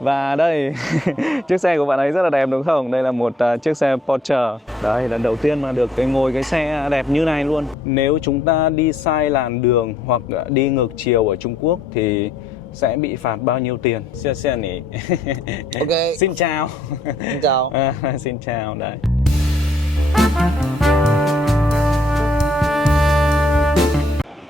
Và đây, chiếc xe của bạn ấy rất là đẹp đúng không? Đây là một chiếc xe Porsche. Đấy, lần đầu tiên mà được ngồi cái xe đẹp như này luôn. Nếu chúng ta đi sai làn đường hoặc đi ngược chiều ở Trung Quốc thì sẽ bị phạt bao nhiêu tiền? Xe xe nhỉ? Ok. Xin chào. Xin chào. Xin chào, đấy.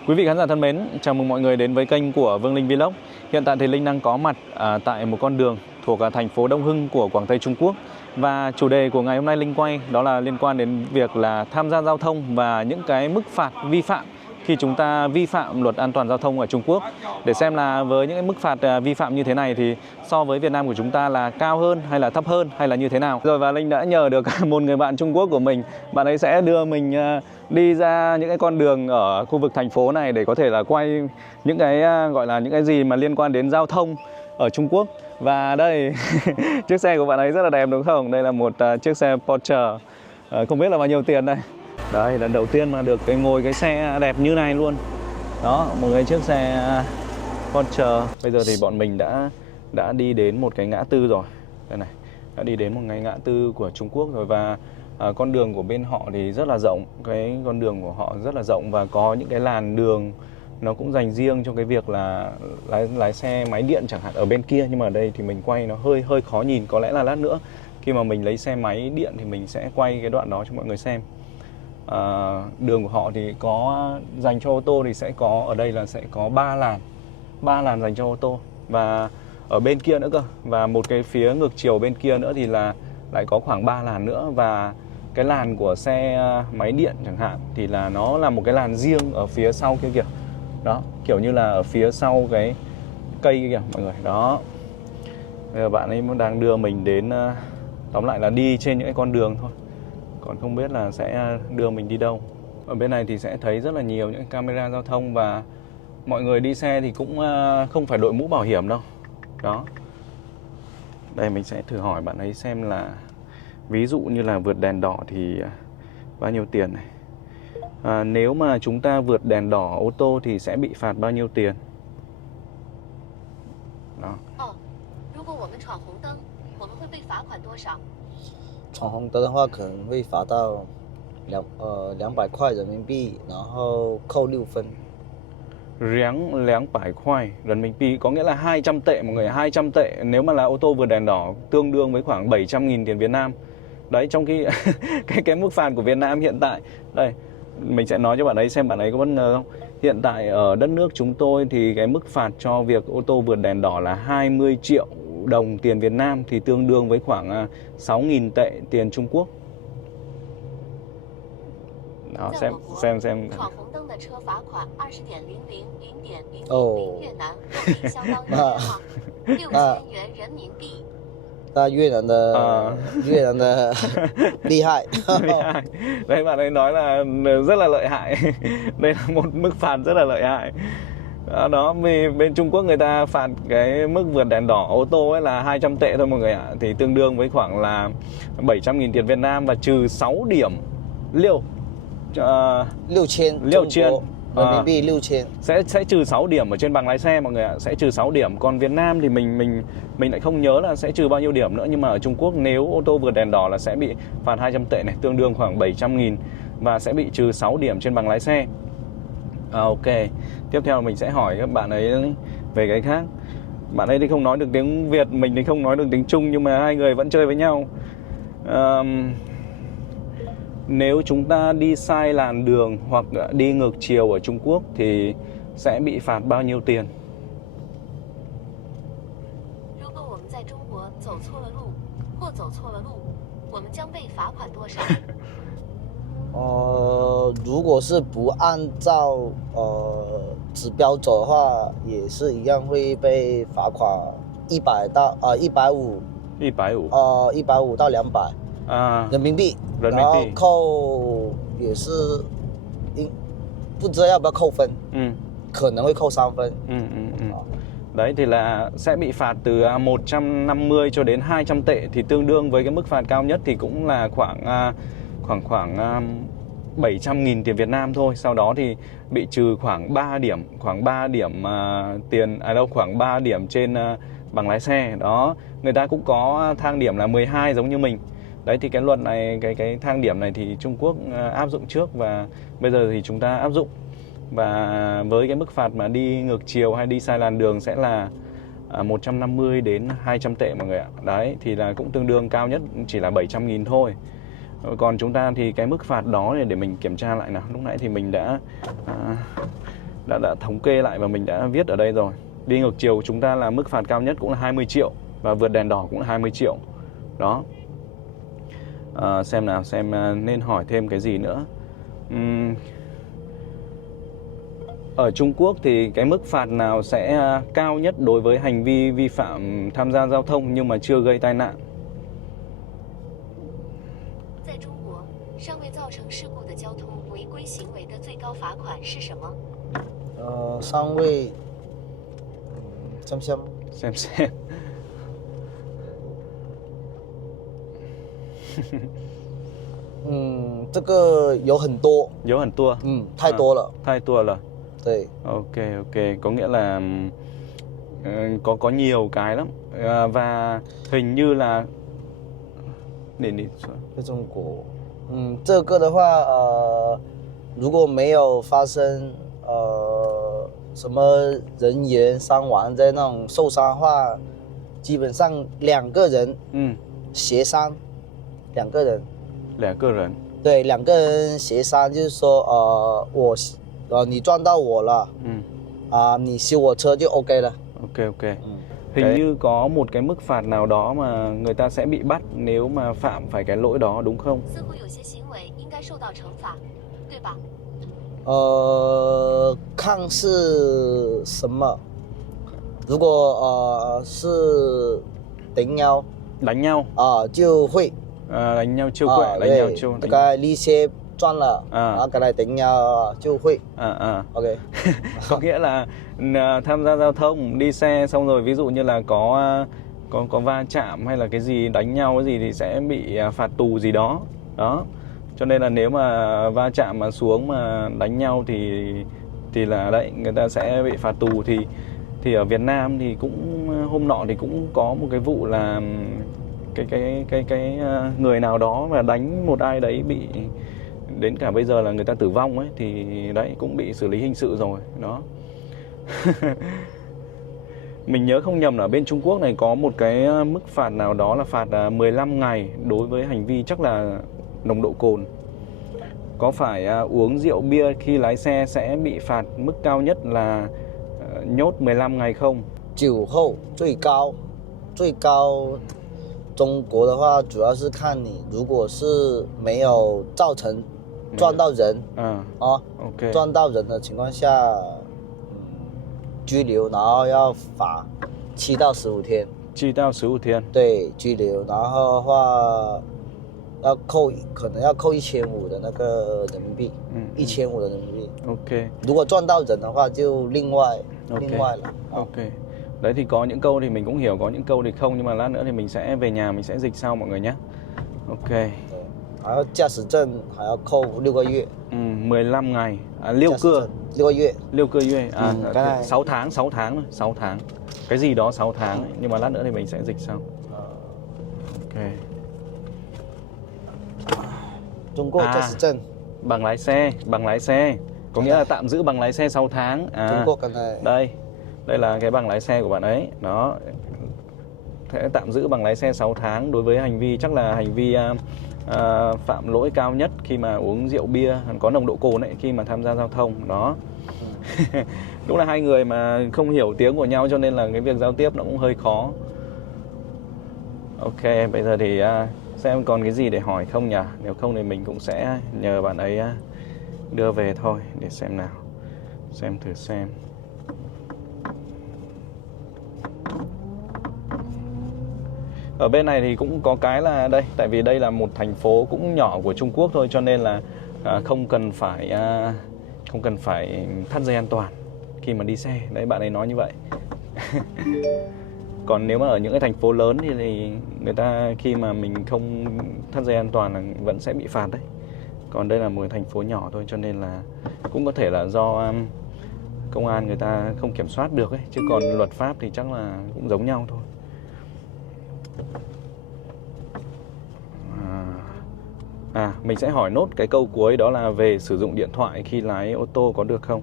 Quý vị khán giả thân mến, chào mừng mọi người đến với kênh của Vương Linh Vlog. Hiện tại thì Linh đang có mặt tại một con đường thuộc thành phố Đông Hưng của Quảng Tây Trung Quốc. Và chủ đề của ngày hôm nay Linh quay đó là liên quan đến việc là tham gia giao thông và những cái mức phạt vi phạm khi chúng ta vi phạm luật an toàn giao thông ở Trung Quốc. Để xem là với những cái mức phạt vi phạm như thế này thì so với Việt Nam của chúng ta là cao hơn hay là thấp hơn hay là như thế nào. Rồi, và Linh đã nhờ được một người bạn Trung Quốc của mình. Bạn ấy sẽ đưa mình đi ra những cái con đường ở khu vực thành phố này để có thể là quay những cái gọi là những cái gì mà liên quan đến giao thông ở Trung Quốc. Và đây, chiếc xe của bạn ấy rất là đẹp đúng không? Đây là một chiếc xe Porsche, không biết là bao nhiêu tiền đây. Đấy, lần đầu tiên mà được ngồi cái xe đẹp như này luôn. Đó, một cái chiếc xe Porsche. Bây giờ thì bọn mình đã đi đến một cái ngã tư rồi. Đây này, đã đi đến một cái ngã tư của Trung Quốc rồi. Và con đường của bên họ thì rất là rộng. Cái con đường của họ rất là rộng và có những cái làn đường nó cũng dành riêng cho cái việc là lái xe máy điện chẳng hạn ở bên kia. Nhưng mà ở đây thì mình quay nó hơi khó nhìn. Có lẽ là lát nữa khi mà mình lấy xe máy điện thì mình sẽ quay cái đoạn đó cho mọi người xem. Đường của họ thì có dành cho ô tô thì sẽ có, ở đây là sẽ có 3 làn dành cho ô tô. Và ở bên kia nữa cơ. Và một cái phía ngược chiều bên kia nữa thì là lại có khoảng 3 làn nữa. Và cái làn của xe máy điện chẳng hạn thì là nó là một cái làn riêng ở phía sau kia kìa. Đó, kiểu như là ở phía sau cái cây kia kìa mọi người. Đó, bây giờ bạn ấy đang đưa mình đến, tóm lại là đi trên những cái con đường thôi, còn không biết là sẽ đưa mình đi đâu. Ở bên này thì sẽ thấy rất là nhiều những camera giao thông. Và mọi người đi xe thì cũng không phải đội mũ bảo hiểm đâu. Đó, đây mình sẽ thử hỏi bạn ấy xem là ví dụ như là vượt đèn đỏ thì bao nhiêu tiền này. Nếu mà chúng ta vượt đèn đỏ ô tô thì sẽ bị phạt bao nhiêu tiền. Đó. 如果我们闯红灯，我们会被罚款多少？闯红灯的话，可能会罚到200块人民币，然后扣6分。Léng bải khoai人民币có nghĩa là 200 tệ mọi người, 200 tệ nếu mà là ô tô vượt đèn đỏ tương đương với khoảng 700.000 tiền Việt Nam. Đấy, trong khi cái mức phạt của Việt Nam hiện tại, đây mình sẽ nói cho bạn ấy xem bạn ấy có bất ngờ không. Hiện tại ở đất nước chúng tôi thì cái mức phạt cho việc ô tô vượt đèn đỏ là 20 triệu đồng tiền Việt Nam, thì tương đương với khoảng 6.000 tệ tiền Trung Quốc. Đó, xem. 闯红灯的车罚款20.000.000越南货币相当于6000元人民币。那越南的厉害。Đấy, bạn ấy nói là rất là lợi hại. Đây là một mức phạt rất là lợi hại. Đó, vì bên Trung Quốc người ta phạt cái mức vượt đèn đỏ ô tô ấy là 200 tệ thôi mọi người ạ. Thì tương đương với khoảng là 700.000 tiền Việt Nam và trừ 6 điểm六千人民币6000 sẽ trừ 6 điểm ở trên bằng lái xe mọi người ạ, sẽ trừ 6 điểm. Còn Việt Nam thì mình lại không nhớ là sẽ trừ bao nhiêu điểm nữa, nhưng mà ở Trung Quốc nếu ô tô vượt đèn đỏ là sẽ bị phạt 200 tệ này, tương đương khoảng 700.000 và sẽ bị trừ 6 điểm trên bằng lái xe. Ok, tiếp theo mình sẽ hỏi các bạn ấy về cái khác. Bạn ấy thì không nói được tiếng Việt, mình thì không nói được tiếng Trung, nhưng mà hai người vẫn chơi với nhau. Nếu chúng ta đi sai làn đường hoặc đi ngược chiều ở Trung Quốc thì sẽ bị phạt bao nhiêu tiền? 如果我们在中国走错了路或走错了路，我们将被罚款多少？如果是不按照指标走的话，也是一样会被罚款100到150 150到200人民币，然后扣也是不知道要不要扣分，可能会扣3分。Đấy thì là sẽ bị phạt từ 150 cho đến 200 tệ, thì tương đương với cái mức phạt cao nhất thì cũng là khoảng 700.000 tiền Việt Nam thôi. Sau đó thì bị trừ khoảng 3 điểm, khoảng 3 điểm tiền, khoảng 3 điểm trên bằng lái xe. Đó, người ta cũng có thang điểm là 12 giống như mình. Đấy thì cái luật này, cái thang điểm này thì Trung Quốc áp dụng trước và bây giờ thì chúng ta áp dụng. Và với cái mức phạt mà đi ngược chiều hay đi sai làn đường sẽ là 150 đến 200 tệ mọi người ạ. Đấy thì là cũng tương đương, cao nhất chỉ là 700.000 thôi. Còn chúng ta thì cái mức phạt đó để mình kiểm tra lại nào. Lúc nãy thì mình đã thống kê lại và mình đã viết ở đây rồi. Đi ngược chiều chúng ta là mức phạt cao nhất cũng là 20 triệu và vượt đèn đỏ cũng là 20 triệu. Đó. Xem nào, xem nên hỏi thêm cái gì nữa. Ở Trung Quốc thì cái mức phạt nào sẽ cao nhất đối với hành vi vi phạm tham gia giao thông nhưng mà chưa gây tai nạn? 在中国，尚未造成事故的交通违规行为的最高罚款是什么？尚未，xem. 这个有很多，太多了，太多了。对。Ok, có nghĩa là có nhiều cái lắm. Và hình như là在中国，这个的话，如果没有发生什么人员伤亡在那种受伤的话，基本上两个人，协商，两个人，对，两个人协商，就是说，你撞到我了，你修我车就 OK 了。Ok. Hình như có một cái mức phạt nào đó mà người ta sẽ bị bắt nếu mà phạm phải cái lỗi đó, đúng không? 似乎有些行为应该受到惩罚，对吧？看是什么。如果是đánh nhau就会 đánh nhau chiêu quẹ, đánh nhau chiêu. Cái ly xe撞了, cái này đánh nhau就会. Ok. Có nghĩa là tham gia giao thông, đi xe xong rồi ví dụ như là có va chạm hay là cái gì đánh nhau cái gì thì sẽ bị phạt tù gì đó. Đó. Cho nên là nếu mà va chạm mà xuống mà đánh nhau thì là đấy, người ta sẽ bị phạt tù. Thì ở Việt Nam thì cũng hôm nọ thì cũng có một cái vụ là cái người nào đó mà đánh một ai đấy bị đến cả bây giờ là người ta tử vong ấy, thì đấy cũng bị xử lý hình sự rồi đó. Mình nhớ không nhầm là bên Trung Quốc này có một cái mức phạt nào đó là phạt 15 ngày đối với hành vi chắc là nồng độ cồn. Có phải uống rượu bia khi lái xe sẽ bị phạt mức cao nhất là nhốt 15 ngày không? 酒后最高中国的话主要是看你如果是没有造成撞到人，OK， 撞到人的情况下，拘留，然后要罚7到15天。7到15天。对，拘留，然后的话可能要扣1500的那个人民币，1500的人民币。OK。如果撞到人的话就另外了。OK。Đấy thì có những câu thì mình cũng hiểu, có những câu thì không, nhưng mà lát nữa thì mình sẽ về nhà mình sẽ dịch sau mọi người nhé. Ok. 还要驾驶证还要扣6个月。 15 ngày, 6 个月。 6 个月, 6 tháng. Cái gì đó 6 tháng ấy, nhưng mà lát nữa thì mình sẽ dịch sau. Ok. Trung Quốc 驾驶证 bằng lái xe. Có nghĩa là tạm giữ bằng lái xe 6 tháng. Trung Quốc cái này. Đây là cái bằng lái xe của bạn ấy. Đó. Sẽ tạm giữ bằng lái xe 6 tháng đối với hành vi chắc là hành vi phạm lỗi cao nhất khi mà uống rượu bia, có nồng độ cồn ấy, khi mà tham gia giao thông. Đó. Đúng là hai người mà không hiểu tiếng của nhau cho nên là cái việc giao tiếp nó cũng hơi khó. Ok, bây giờ thì xem còn cái gì để hỏi không nhỉ? Nếu không thì mình cũng sẽ nhờ bạn ấy đưa về thôi. Để xem nào. Xem thử xem. Ở bên này thì cũng có cái là đây, tại vì đây là một thành phố cũng nhỏ của Trung Quốc thôi, cho nên là không cần phải thắt dây an toàn khi mà đi xe. Đấy, bạn ấy nói như vậy. Còn nếu mà ở những cái thành phố lớn thì người ta khi mà mình không thắt dây an toàn là vẫn sẽ bị phạt đấy. Còn đây là một thành phố nhỏ thôi, cho nên là cũng có thể là do công an người ta không kiểm soát được ấy, chứ còn luật pháp thì chắc là cũng giống nhau thôi. Mình sẽ hỏi nốt cái câu cuối, đó là về sử dụng điện thoại khi lái ô tô có được không?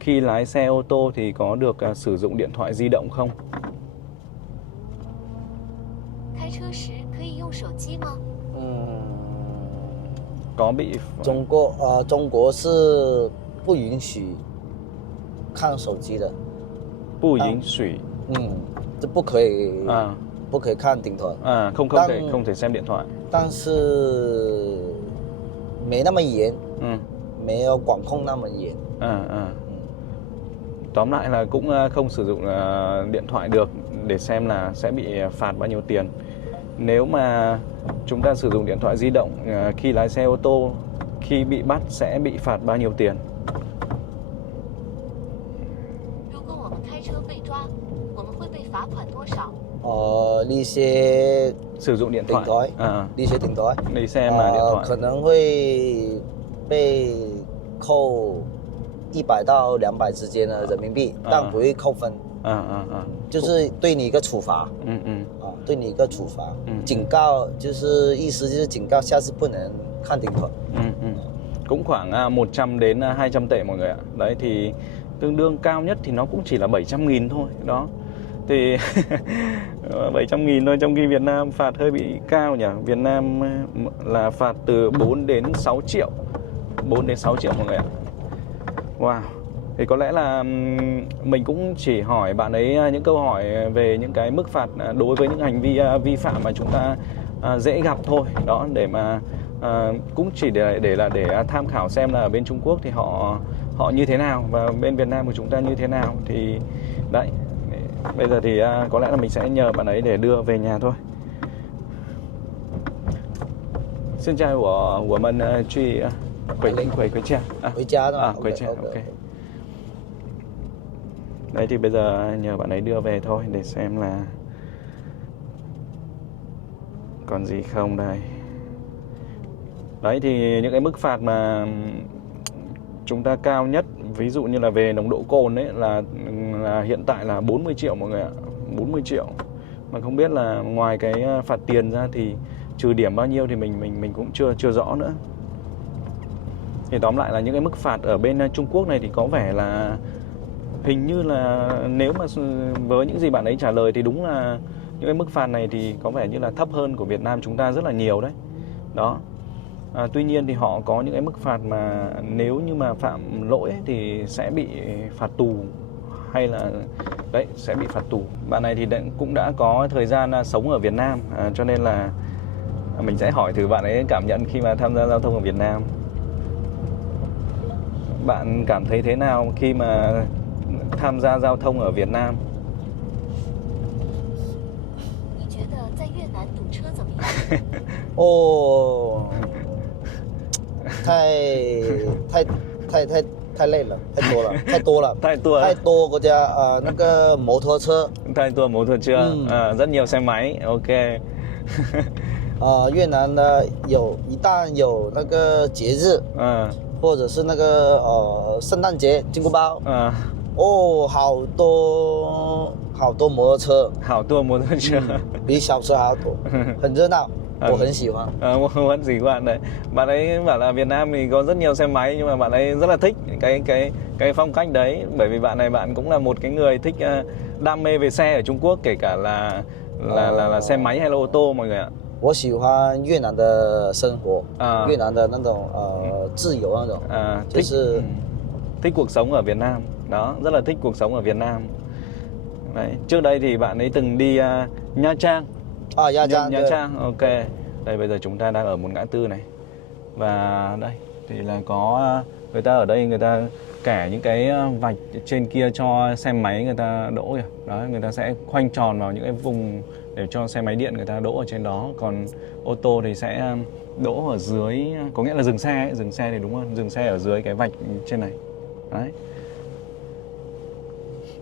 Khi lái xe ô tô thì có được sử dụng điện thoại di động không? 开车时可以用手机吗？ Có bị 中国是不允许看手机的， 不允许 这不可以不可以看顶头， không thể xem điện thoại. 但是没那么严，没有管控那么严。 Tóm lại là cũng không sử dụng điện thoại được để xem là sẽ bị phạt bao nhiêu tiền. Nếu mà chúng ta sử dụng điện thoại di động khi lái xe ô tô, khi bị bắt sẽ bị phạt bao nhiêu tiền? 如果我们开车被抓，我们会被罚款多少？利些 Sử dụng điện 顶 thoại. 台，利些顶台， Đi xe mà điện thoại. 可能会被扣100到200之间的人民币，但不会扣分。就是对你一个处罚。对你一个处罚。警告就是意思就是警告下次不能看顶头。Cũng khoảng 100 đến 200 tệ mọi người ạ. Đấy thì tương đương cao nhất thì nó cũng chỉ là 700.000 thôi. Đó. Thì 700.000 thôi, trong khi Việt Nam phạt hơi bị cao nhỉ. Việt Nam là phạt từ 4 đến 6 triệu. 4 đến 6 triệu mọi người ạ. Wow. Thì có lẽ là mình cũng chỉ hỏi bạn ấy những câu hỏi về những cái mức phạt đối với những hành vi vi phạm mà chúng ta dễ gặp thôi. Đó, để mà cũng chỉ để tham khảo xem là ở bên Trung Quốc thì họ như thế nào và bên Việt Nam của chúng ta như thế nào. Thì đấy, bây giờ thì có lẽ là mình sẽ nhờ bạn ấy để đưa về nhà thôi. Xin chào của mình truy quay cha. Quay cha thôi. Quay cha, ok. Đấy thì bây giờ nhờ bạn ấy đưa về thôi để xem là còn gì không đây. Đấy thì những cái mức phạt mà chúng ta cao nhất, ví dụ như là về nồng độ cồn ấy là hiện tại là 40 triệu mọi người ạ. 40 triệu. Mà không biết là ngoài cái phạt tiền ra thì trừ điểm bao nhiêu thì mình cũng chưa rõ nữa. Thì tóm lại là những cái mức phạt ở bên Trung Quốc này thì có vẻ là hình như là nếu mà với những gì bạn ấy trả lời thì đúng là những cái mức phạt này thì có vẻ như là thấp hơn của Việt Nam chúng ta rất là nhiều đấy. Đó. Tuy nhiên thì họ có những cái mức phạt mà nếu như mà phạm lỗi ấy, thì sẽ bị phạt tù, hay là đấy sẽ bị phạt tù. Bạn này thì cũng đã có thời gian sống ở Việt Nam, cho nên là mình sẽ hỏi thử bạn ấy cảm nhận khi mà tham gia giao thông ở Việt Nam. Bạn cảm thấy thế nào khi mà tham gia giao thông ở Việt Nam? 你觉得在越南堵车怎么样？太累了，太多了，太多国家那个摩托车， 太多摩托车，rất nhiều xe máy, ok. 越南呢一旦有那个节日，或者是那个圣诞节金箍包，好多摩托车， 好多摩托车， 比小车还要多，很热闹。我很喜欢。我很喜欢đấy. Bạn ấy bảo là Việt Nam thì có rất nhiều xe máy nhưng mà bạn ấy rất là thích cái phong cách đấy, bởi vì bạn này bạn cũng là một cái người thích đam mê về xe ở Trung Quốc, kể cả là xe máy hay là ô tô mọi người ạ. 我喜欢越南的生活，越南的那种自由那种，就是thích cuộc sống ở Việt Nam. Đó, rất là thích cuộc sống ở Việt Nam. Đấy, trước đây thì bạn ấy từng đi Nha Trang. Nha Trang, ok. Đây bây giờ chúng ta đang ở một ngã tư này. Và đây thì là có người ta ở đây người ta kẻ những cái vạch trên kia cho xe máy người ta đỗ kìa. Đó, người ta sẽ khoanh tròn vào những cái vùng để cho xe máy điện người ta đỗ ở trên đó. Còn ô tô thì sẽ đỗ ở dưới, có nghĩa là dừng xe ấy. Dừng xe thì đúng không? Dừng xe ở dưới cái vạch trên này. Đấy.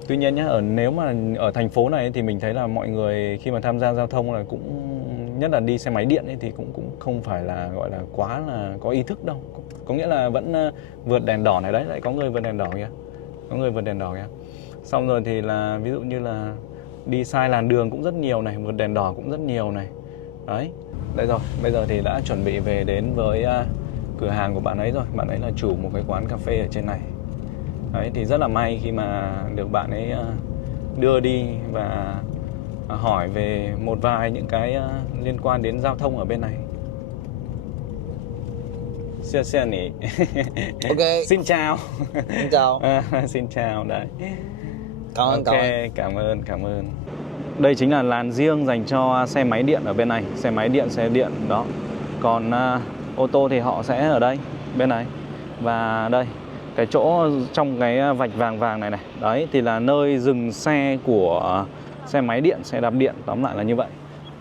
Tuy nhiên nhá, nếu mà ở thành phố này thì mình thấy là mọi người khi mà tham gia giao thông là cũng, nhất là đi xe máy điện ấy, thì cũng không phải là gọi là quá là có ý thức đâu. Có nghĩa là vẫn vượt đèn đỏ này, đấy lại có người vượt đèn đỏ kìa. Có người vượt đèn đỏ kìa. Xong rồi thì là ví dụ như là đi sai làn đường cũng rất nhiều này, vượt đèn đỏ cũng rất nhiều này. Đấy, đây rồi, bây giờ thì đã chuẩn bị về đến với cửa hàng của bạn ấy rồi. Bạn ấy là chủ một cái quán cà phê ở trên này. Đấy, thì rất là may khi mà được bạn ấy đưa đi và hỏi về một vài những cái liên quan đến giao thông ở bên này. Xin nhỉ. Ok. Xin chào. Xin chào. Xin chào đấy. Cảm ơn, cảm ơn. Đây chính là làn riêng dành cho xe máy điện ở bên này, xe điện đó. Còn ô tô thì họ sẽ ở đây, bên này. Và đây, cái chỗ trong cái vạch vàng vàng này này, đấy thì là nơi dừng xe của xe máy điện, xe đạp điện, tóm lại là như vậy.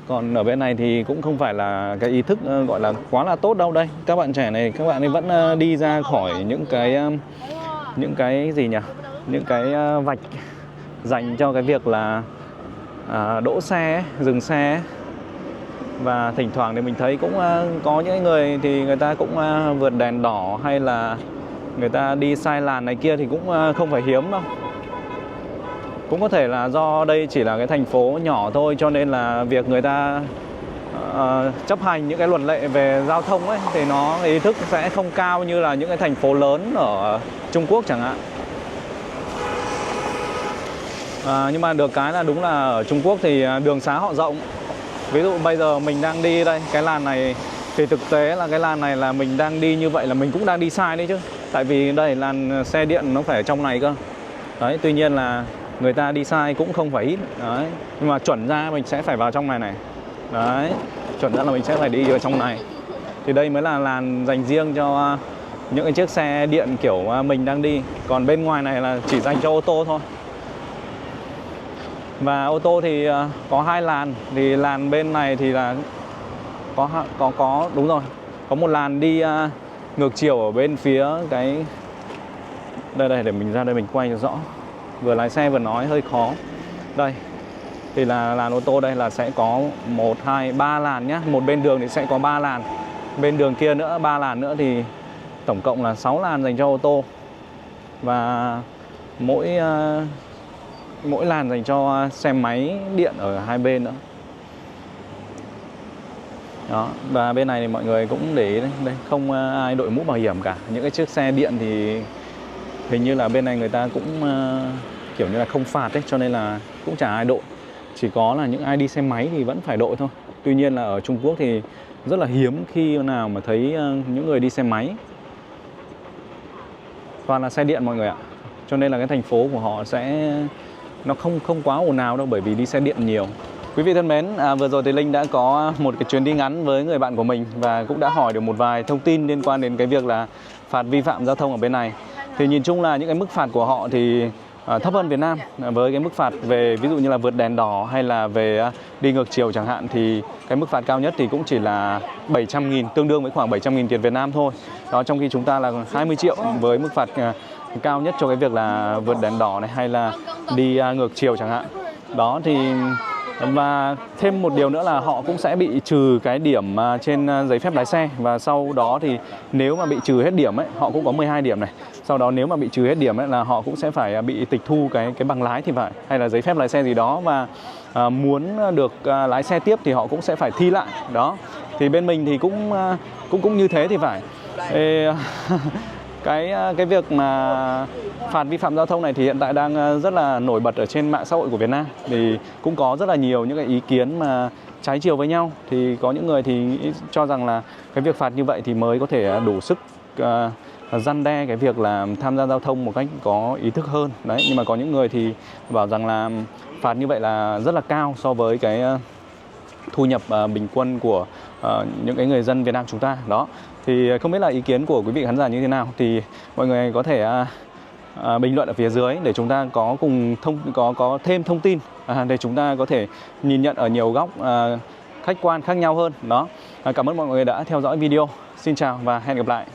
Còn ở bên này thì cũng không phải là cái ý thức gọi là quá là tốt đâu. Đây, các bạn trẻ này, các bạn ấy vẫn đi ra khỏi những cái gì nhỉ? Những cái vạch dành cho cái việc là đỗ xe, dừng xe. Và thỉnh thoảng thì mình thấy cũng có những người thì người ta cũng vượt đèn đỏ hay là người ta đi sai làn này kia thì cũng không phải hiếm đâu. Cũng có thể là do đây chỉ là cái thành phố nhỏ thôi, cho nên là việc người ta chấp hành những cái luật lệ về giao thông ấy thì nó ý thức sẽ không cao như là những cái thành phố lớn ở Trung Quốc chẳng hạn. Nhưng mà được cái là đúng là ở Trung Quốc thì đường xá họ rộng. Ví dụ bây giờ mình đang đi đây, cái làn này thì thực tế là cái làn này là mình đang đi như vậy là mình cũng đang đi sai đấy chứ. Tại vì đây làn xe điện nó phải ở trong này cơ. Đấy, tuy nhiên là người ta đi sai cũng không phải ít. Đấy, nhưng mà chuẩn ra mình sẽ phải vào trong này này. Đấy, chuẩn ra là mình sẽ phải đi ở trong này. Thì đây mới là làn dành riêng cho những cái chiếc xe điện kiểu mình đang đi. Còn bên ngoài này là chỉ dành cho ô tô thôi. Và ô tô thì có 2 làn. Thì làn bên này thì là có đúng rồi, có một làn đi ngược chiều ở bên phía cái đây để mình ra đây mình quay cho rõ. Vừa lái xe vừa nói hơi khó. Đây thì là làn ô tô đây là sẽ có 1, 2, 3 làn nhá. Một bên đường thì sẽ có 3 làn. Bên đường kia nữa 3 làn nữa thì tổng cộng là 6 làn dành cho ô tô. Và mỗi làn dành cho xe máy điện ở hai bên nữa. Đó, và bên này thì mọi người cũng để ý đây, không ai đội mũ bảo hiểm cả. Những cái chiếc xe điện thì hình như là bên này người ta cũng kiểu như là không phạt ấy, cho nên là cũng chả ai đội. Chỉ có là những ai đi xe máy thì vẫn phải đội thôi. Tuy nhiên là ở Trung Quốc thì rất là hiếm khi nào mà thấy những người đi xe máy. Toàn là xe điện mọi người ạ. Cho nên là cái thành phố của họ sẽ nó không quá ồn ào đâu, bởi vì đi xe điện nhiều. Quý vị thân mến, vừa rồi thì Linh đã có một cái chuyến đi ngắn với người bạn của mình và cũng đã hỏi được một vài thông tin liên quan đến cái việc là phạt vi phạm giao thông ở bên này. Thì nhìn chung là những cái mức phạt của họ thì thấp hơn Việt Nam. Với cái mức phạt về ví dụ như là vượt đèn đỏ hay là về đi ngược chiều chẳng hạn thì cái mức phạt cao nhất thì cũng chỉ là 700.000, tương đương với khoảng 700.000 tiền Việt Nam thôi. Đó, trong khi chúng ta là 20 triệu với mức phạt cao nhất cho cái việc là vượt đèn đỏ này hay là đi ngược chiều chẳng hạn. Đó thì và thêm một điều nữa là họ cũng sẽ bị trừ cái điểm trên giấy phép lái xe. Và sau đó thì nếu mà bị trừ hết điểm ấy, họ cũng có 12 điểm này. Sau đó nếu mà bị trừ hết điểm ấy là họ cũng sẽ phải bị tịch thu cái bằng lái thì phải, hay là giấy phép lái xe gì đó. Và muốn được lái xe tiếp thì họ cũng sẽ phải thi lại. Đó, thì bên mình thì cũng như thế thì phải. Cái việc mà phạt vi phạm giao thông này thì hiện tại đang rất là nổi bật ở trên mạng xã hội của Việt Nam. Thì cũng có rất là nhiều những cái ý kiến mà trái chiều với nhau. Thì có những người thì cho rằng là cái việc phạt như vậy thì mới có thể đủ sức răn đe cái việc là tham gia giao thông một cách có ý thức hơn. Đấy, nhưng mà có những người thì bảo rằng là phạt như vậy là rất là cao so với cái thu nhập bình quân của những cái người dân Việt Nam chúng ta. Đó, thì không biết là ý kiến của quý vị khán giả như thế nào thì mọi người có thể bình luận ở phía dưới để chúng ta có có thêm thông tin để chúng ta có thể nhìn nhận ở nhiều góc khách quan khác nhau hơn. Đó, cảm ơn mọi người đã theo dõi video. Xin chào và hẹn gặp lại.